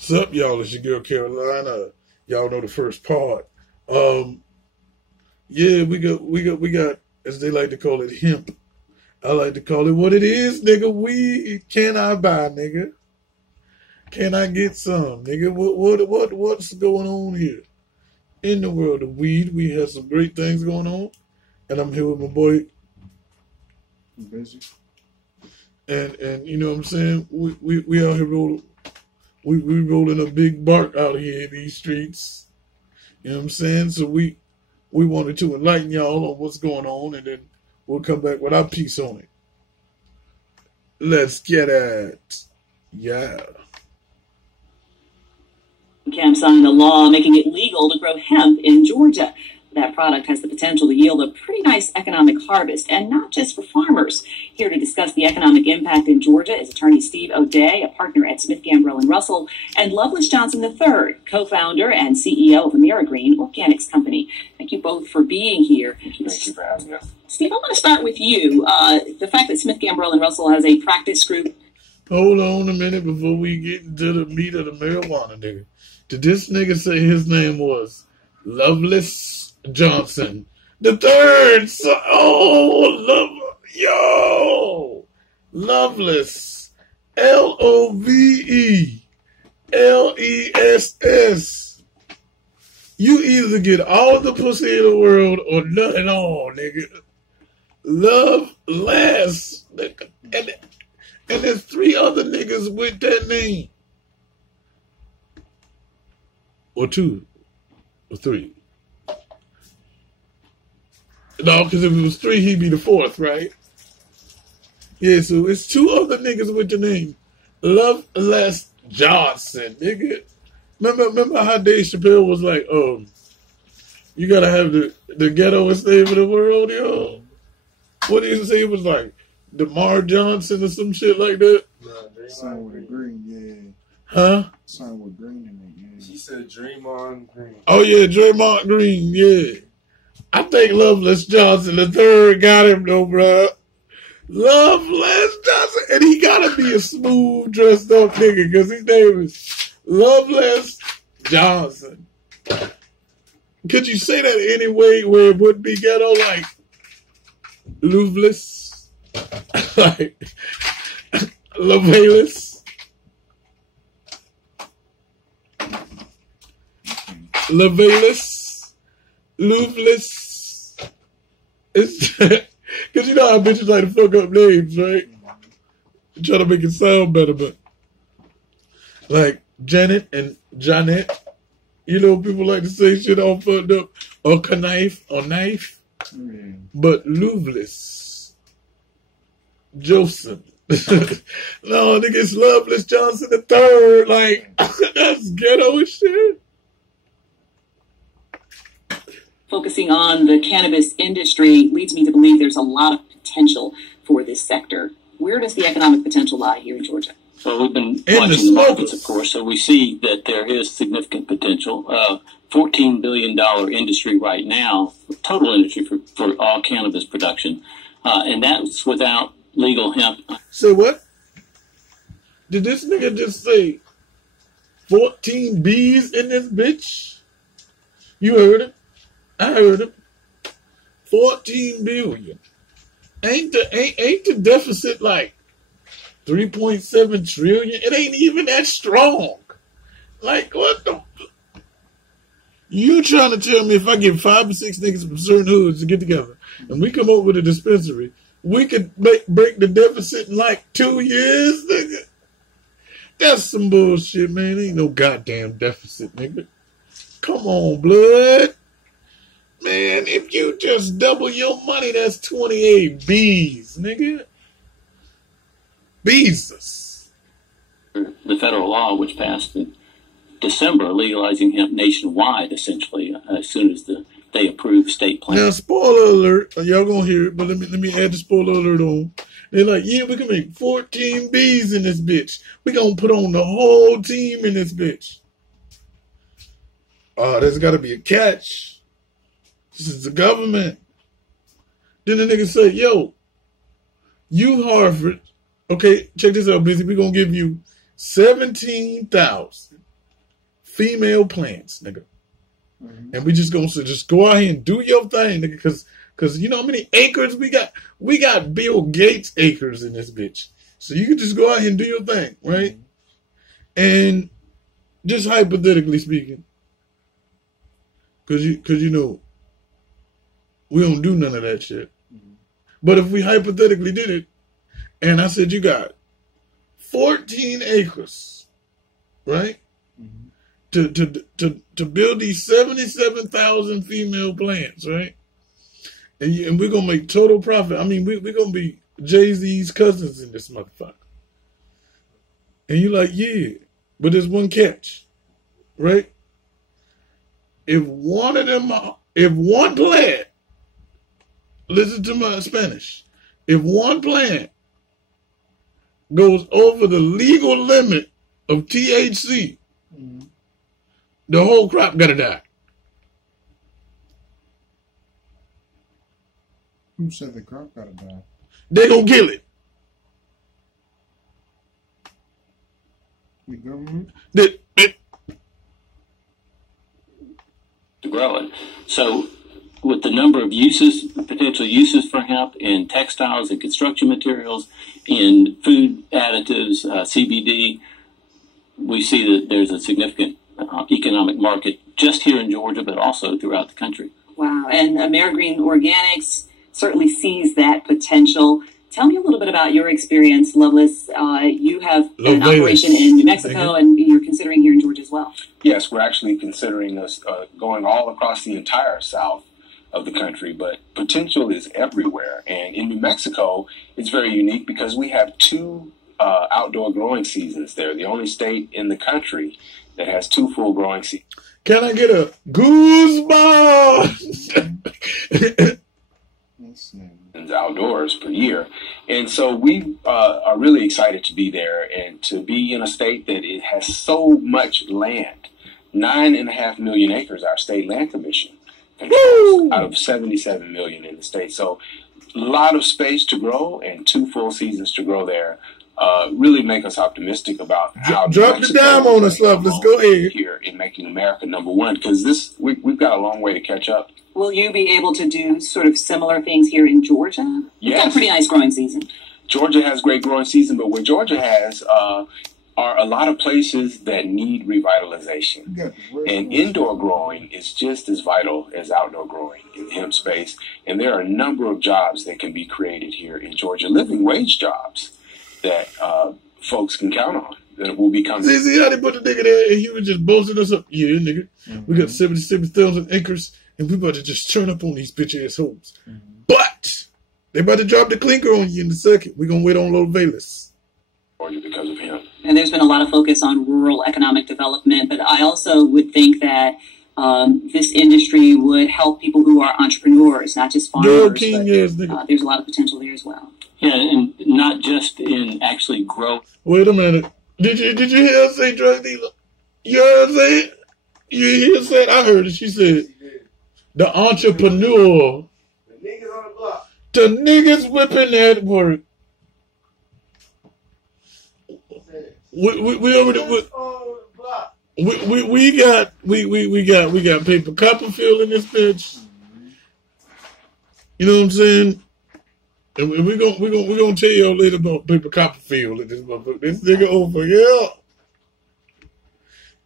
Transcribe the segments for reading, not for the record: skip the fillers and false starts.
Sup, y'all? It's your girl Carolina. Y'all know the first part. Yeah, we got, as they like to call it, hemp. I like to call it what it is, nigga. Weed. Can I buy, nigga? Can I get some, nigga? What's going on here in the world of weed? We have some great things going on, and I'm here with my boy. Busy. And you know what I'm saying? We out here rolling. We rolling a big bark out here in these streets. You know what I'm saying? So we wanted to enlighten y'all on what's going on, and then we'll come back with our piece on it. Let's get it. Yeah. Camp signed a law making it legal to grow hemp in Georgia. That product has the potential to yield a pretty nice economic harvest, and not just for farmers. Here to discuss the economic impact in Georgia is attorney Steve O'Day, a partner at Smith Gambrell & Russell, and Lovelace Johnson III, co-founder and CEO of AmeriGreen Organics Company. Thank you both for being here. Thank you for having us. Steve, I want to start with you. The fact that Smith Gambrell & Russell has a practice group. Hold on a minute before we get into the meat of the marijuana, nigga. Did this nigga say his name was Lovelace Johnson the third? Lovelace, Lovelless. You either get all the pussy in the world or nothing at all, nigga. Loveless, nigga. And there's three other niggas with that name, or two, or three. No, because if it was three, he'd be the fourth, right? Yeah, so it's two other niggas with the name Lovelace Johnson, nigga. Remember how Dave Chappelle was like, you gotta have the ghettoest name in the world, yo? What did he say? It was like DeMar Johnson or some shit like that? Sign with a green, yeah. Huh? Sign with green in it, yeah. She said Draymond Green. Oh, yeah, Draymond Green, yeah. I think Lovelace Johnson the third got him though, bro. Lovelace Johnson, and he gotta be a smooth dressed up nigga because his name is Lovelace Johnson. Could you say that any way where it would be ghetto, like Lovelace, like Lovelace, Lovelace. It's because you know how bitches like to fuck up names, right? Try to make it sound better, but like Janet and Janet, you know, people like to say shit all fucked up, or knife or knife, but Lovelace Joseph. No, nigga, it's Lovelace Johnson the third. Like that's ghetto as shit. Focusing on the cannabis industry leads me to believe there's a lot of potential for this sector. Where does the economic potential lie here in Georgia? Well, we've been watching the markets, of course, so we see that there is significant potential. $14 billion industry right now, total industry for all cannabis production, and that's without legal hemp. Say what? Did this nigga just say 14 B's in this bitch? You heard it? I heard him. 14 billion. Ain't the deficit like 3.7 trillion? It ain't even that strong. Like what the? You trying to tell me if I get 5 or 6 niggas from certain hoods to get together and we come up with a dispensary, we could break the deficit in like 2 years, nigga? That's some bullshit, man. Ain't no goddamn deficit, nigga. Come on, blood. Man, if you just double your money, that's 28 B's, nigga. Beezus. The federal law, which passed in December, legalizing hemp nationwide, essentially, as soon as they approve state plans. Now, spoiler alert. Y'all gonna hear it, but let me add the spoiler alert on. They're like, yeah, we can make 14 B's in this bitch. We gonna put on the whole team in this bitch. There's gotta be a catch. This is the government. Then the nigga say, yo, you Harvard, okay, check this out, busy. We're going to give you $17,000 female plants, nigga. Mhm. And we just gonna say, just go out here and do your thing, nigga, cause you know how many acres we got? We got Bill Gates acres in this bitch. So you can just go out here and do your thing, right? And just hypothetically speaking, cause you know, we don't do none of that shit. But if we hypothetically did it, and I said you got 14 acres, right? To build these 77,000 female plants, right? And we're gonna make total profit. I mean, we're gonna be Jay-Z's cousins in this motherfucker. And you're like, yeah, but there's one catch, right? If one plant, listen to my Spanish, if one plant goes over the legal limit of THC, the whole crop gotta die. Who said the crop gotta die? They gonna kill it. The government? To grow it. So with the number of uses, potential uses for hemp in textiles and construction materials, in food additives, CBD, we see that there's a significant economic market just here in Georgia, but also throughout the country. Wow. And AmeriGreen Organics certainly sees that potential. Tell me a little bit about your experience, Loveless. You have an operation in New Mexico, and you're considering here in Georgia as well. Yes, we're actually considering us going all across the entire south of the country, but potential is everywhere. And in New Mexico, it's very unique because we have two outdoor growing seasons there. The only state in the country that has two full growing seasons. Can I get a goosebumps? Outdoors per year. And so we are really excited to be there and to be in a state that it has so much land. 9.5 million acres, our state land commission controls, out of 77 million in the state. So a lot of space to grow and two full seasons to grow there. Really make us optimistic about how drop the dime on us, love. Let's go ahead here in making America number one, because we've got a long way to catch up. Will you be able to do sort of similar things here in Georgia? Yes. It's got a pretty nice growing season. Georgia has great growing season, but what Georgia has are a lot of places that need revitalization. And indoor growing is just as vital as outdoor growing in the hemp space. And there are a number of jobs that can be created here in Georgia, living wage jobs that folks can count on. That will be coming. See how they put the nigga there and he was just boasting us up? Yeah, nigga. We got 77,000 acres. And we about to just turn up on these bitch ass hoes. But they about to drop the clinker on you in a second. We're going to wait on Little Velas. Because of him. And there's been a lot of focus on rural economic development, but I also would think that this industry would help people who are entrepreneurs, not just farmers. King, but, yes, nigga. There's a lot of potential there as well. Yeah, and not just in actually growth. Wait a minute. Did you hear her say drug dealer? You heard her say it? You hear her say it? I heard it. She said, the entrepreneur. The niggas on the block. The niggas whipping at work. We already we got Paper Copperfield in this bitch. You know what I'm saying? And we're gonna tell y'all later about Paper Copperfield in this motherfucker. This nigga over here.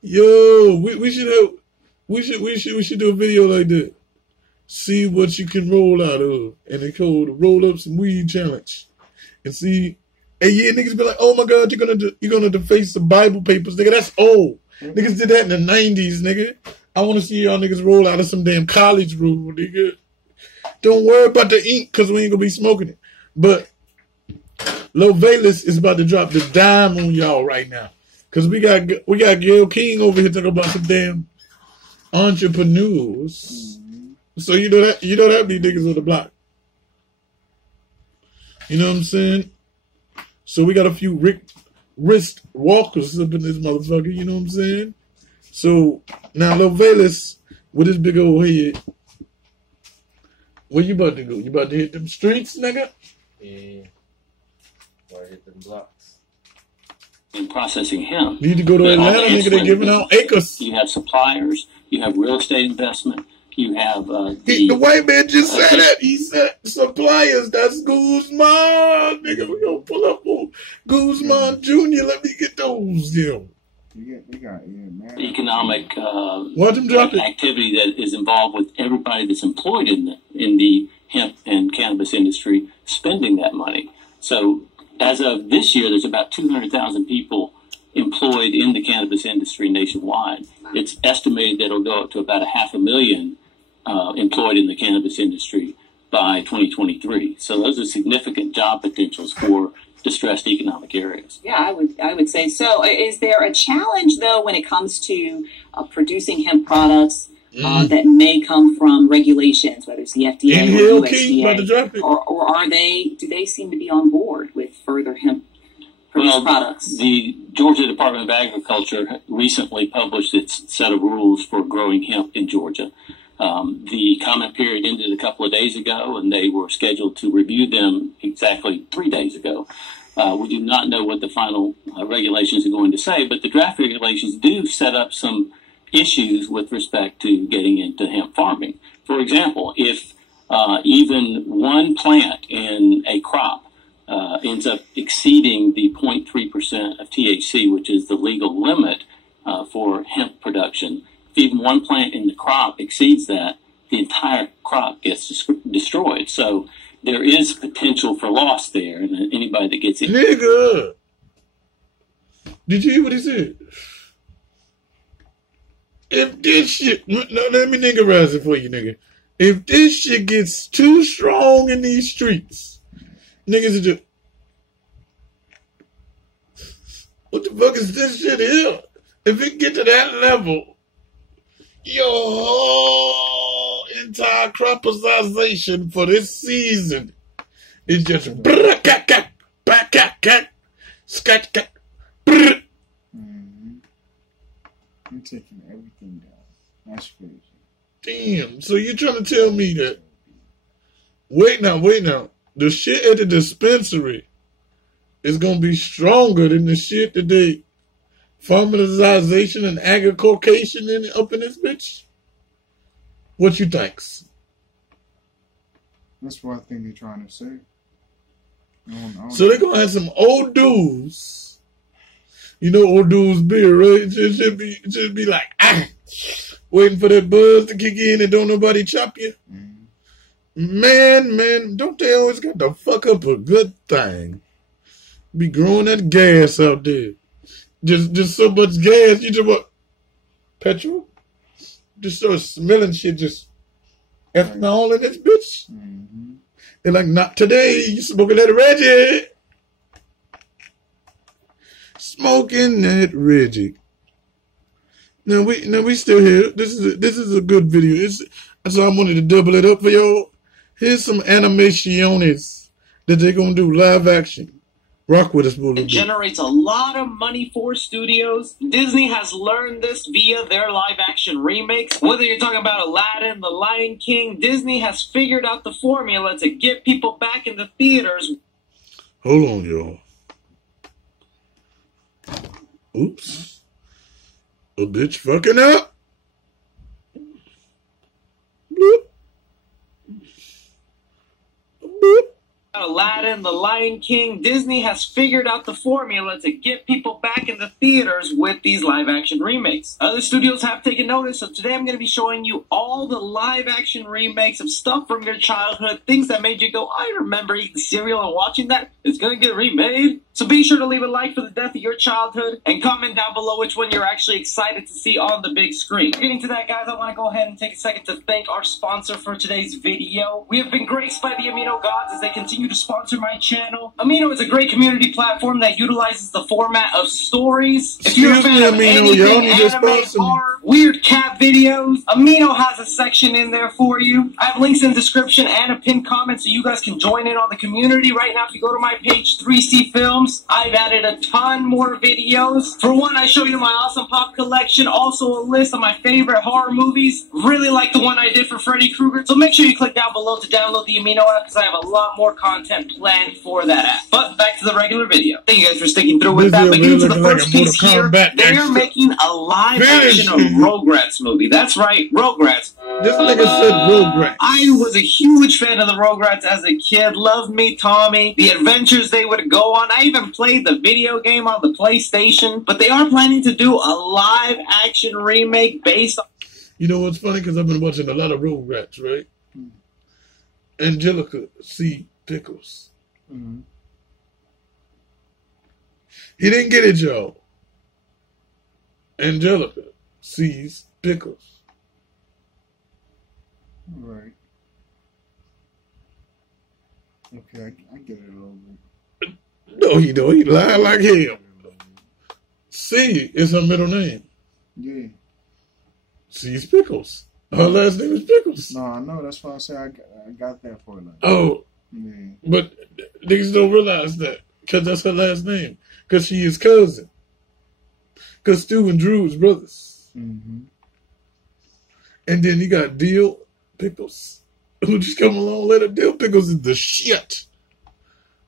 Yo, we should do a video like that. See what you can roll out of, and they call the roll up some weed challenge, and see. Hey, yeah, niggas be like, oh my God, you're gonna deface the Bible papers, nigga. That's old. Niggas did that in the 90s, nigga. I want to see y'all niggas roll out of some damn college rule, nigga. Don't worry about the ink, cause we ain't gonna be smoking it. But Lil Velas is about to drop the dime on y'all right now, cause we got Gail King over here talking about some damn entrepreneurs. So you know that be niggas on the block. You know what I'm saying? So we got a few wrist walkers up in this motherfucker, you know what I'm saying? So now Lil Velas with his big old head, where you about to go? You about to hit them streets, nigga? Yeah. Or hit them blocks. and processing hemp. Need to go to Atlanta, nigga. They're giving out acres. You have suppliers. You have real estate investment. You have the white man just said it. He said suppliers. That's Guzman, nigga. We gonna pull up on Guzman Jr. Let me get those, yo. Economic activity that is involved with everybody that's employed in the hemp and cannabis industry spending that money. So as of this year, there's about 200,000 people employed in the cannabis industry nationwide. It's estimated that it'll go up to about 500,000 employed in the cannabis industry by 2023. So those are significant job potentials for distressed economic areas. Yeah, I would say so. Is there a challenge, though, when it comes to producing hemp products that may come from regulations, whether it's the FDA or USDA, or do they seem to be on board with further hemp products? The Georgia Department of Agriculture recently published its set of rules for growing hemp in Georgia. The comment period ended a couple of days ago, and they were scheduled to review them exactly 3 days ago. We do not know what the final regulations are going to say, but the draft regulations do set up some issues with respect to getting into hemp farming. For example, if even one plant in a crop ends up exceeding the 0.3% of THC, which is the legal limit for hemp production, if even one plant in the crop exceeds that, the entire crop gets destroyed. So there is potential for loss there, and anybody that gets it. Nigga! Did you hear what he said? If this shit, no, let me niggerize it for you, nigga. If this shit gets too strong in these streets, niggas are just, what the fuck is this shit here? If it get to that level, your whole entire cropization for this season is just I'm taking everything down. That's crazy. Damn. So you trying to tell me that? Wait now. The shit at the dispensary is gonna be stronger than the shit that they farmerization and agriculcation up in this bitch? What you thinks? That's what I think they're trying to say. So they're gonna have some old dudes. You know old dudes beer, right? It should be like waiting for that buzz to kick in and don't nobody chop you. Man, don't they always got to fuck up a good thing? Be growing that gas out there. Just so much gas, you just what? Petrol? Just start smelling shit, just ethanol in this bitch. They're like, not today, you smoking that Reggie. Smoking that Reggie. Now we still here. This is a good video. So I wanted to double it up for y'all. Here's some animaciones that they're gonna do live action. Rock with us, Bully. It generates a lot of money for studios. Disney has learned this via their live-action remakes. Whether you're talking about Aladdin, The Lion King, Disney has figured out the formula to get people back in the theaters. Hold on, y'all. Oops. A bitch fucking up. Bloop. Bloop. Aladdin, The Lion King, Disney has figured out the formula to get people back in the theaters with these live-action remakes. Other studios have taken notice, so today I'm going to be showing you all the live-action remakes of stuff from your childhood, things that made you go, I remember eating cereal and watching that. It's going to get remade. So be sure to leave a like for the death of your childhood and comment down below which one you're actually excited to see on the big screen. Getting to that, guys, I want to go ahead and take a second to thank our sponsor for today's video. We have been graced by the Amino Gods as they continue to sponsor my channel. Amino is a great community platform that utilizes the format of stories. If you're a fan of anything anime, horror, weird cat videos. Amino has a section in there for you. I have links in the description and a pinned comment so you guys can join in on the community. Right now, if you go to my page, 3C Films, I've added a ton more videos. For one, I show you my awesome pop collection, also a list of my favorite horror movies. Really like the one I did for Freddy Krueger, so make sure you click down below to download the Amino app because I have a lot more content planned for that app. But back to the regular video. Thank you guys for sticking through with that. But getting to the first piece here, they are making a live action of Rugrats movie. That's right, Rugrats. This nigga said Rugrats. I was a huge fan of the Rugrats as a kid. Loved me, Tommy. The adventures they would go on. I even played the video game on the PlayStation. But they are planning to do a live action remake based on... You know what's funny? Because I've been watching a lot of Rugrats, right? Angelica C. Pickles. Mm-hmm. He didn't get it, y'all. Angelica sees Pickles. Right. Okay, I get it a little bit. No, he don't. He lied like hell. C is her middle name. Yeah. C's Pickles. Her last name is Pickles. No, I know. That's why I say I got that for her. Oh. Yeah. But niggas don't realize that. Because that's her last name. Because she is cousin. Because Stu and Drew is brothers. Mm-hmm. And then you got Dill Pickles, who just come along later. Dill Pickles is the shit.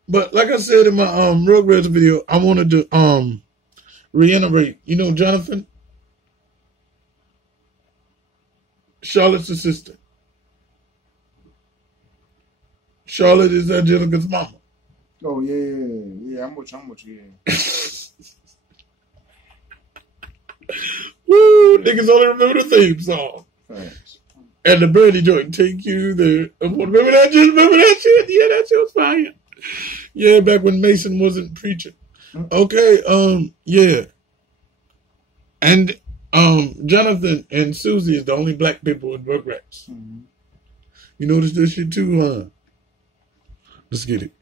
But like I said in my Rugrats video, I wanted to reiterate. You know Jonathan? Charlotte's assistant. Charlotte is Angelica's mama. Oh, yeah. I'm with you, yeah. Woo, niggas only remember the theme song. Thanks. And the Birdie joint, take you there. Remember that shit? Remember that shit? Yeah, that shit was fire. Yeah, back when Mason wasn't preaching. Okay, yeah. And Jonathan and Susie is the only black people in Rugrats. Mm-hmm. You notice this shit too, huh? Let's get it.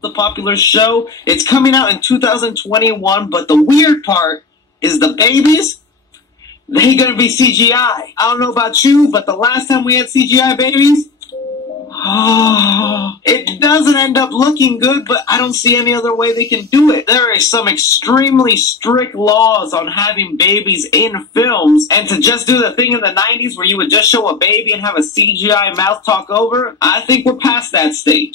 The popular show. It's coming out in 2021, but the weird part is the babies, they're gonna be CGI. I don't know about you, but the last time we had CGI babies, it doesn't end up looking good, but I don't see any other way they can do it. There are some extremely strict laws on having babies in films, and to just do the thing in the 90s where you would just show a baby and have a CGI mouth talk over, I think we're past that stage.